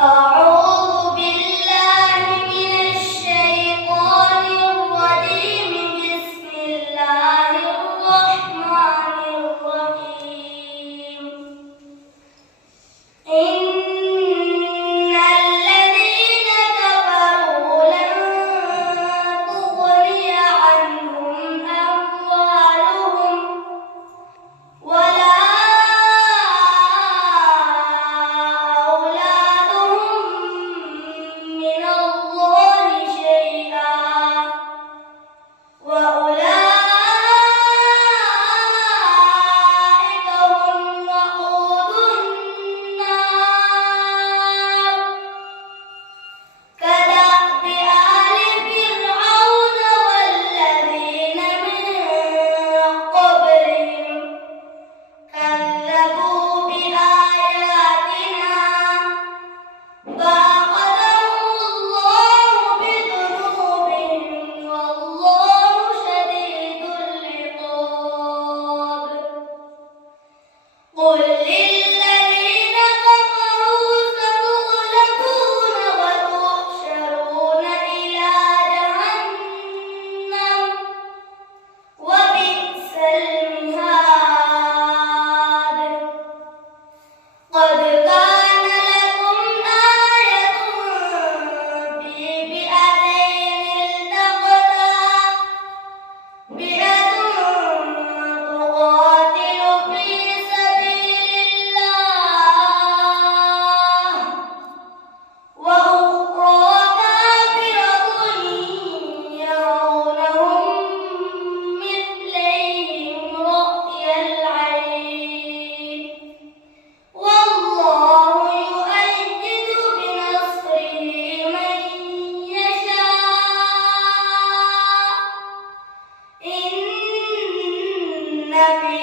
أعوذ بالله من الشيطان الرجيم. بسم الله الرحمن الرحيم. إن الذين كفروا لن تغني عنهم أموالهم ولا من الله شيئا وأولئك هم وقود النار. كدأب آل فرعون والذين من قبلهم كذبوا بآياتنا فأخذهم الله بذنوبهم والله شديد العقاب. قل للذين كفروا ستغلبون وتحشرون إلى جهنم وبئس المهاد. قد كان لكم آية في فئتين التقتا فئة تقاتل في سبيل الله وأخرى كافرة يرونهم مثليهم رأي العين والله يؤيد بنصره من يشاء. إن في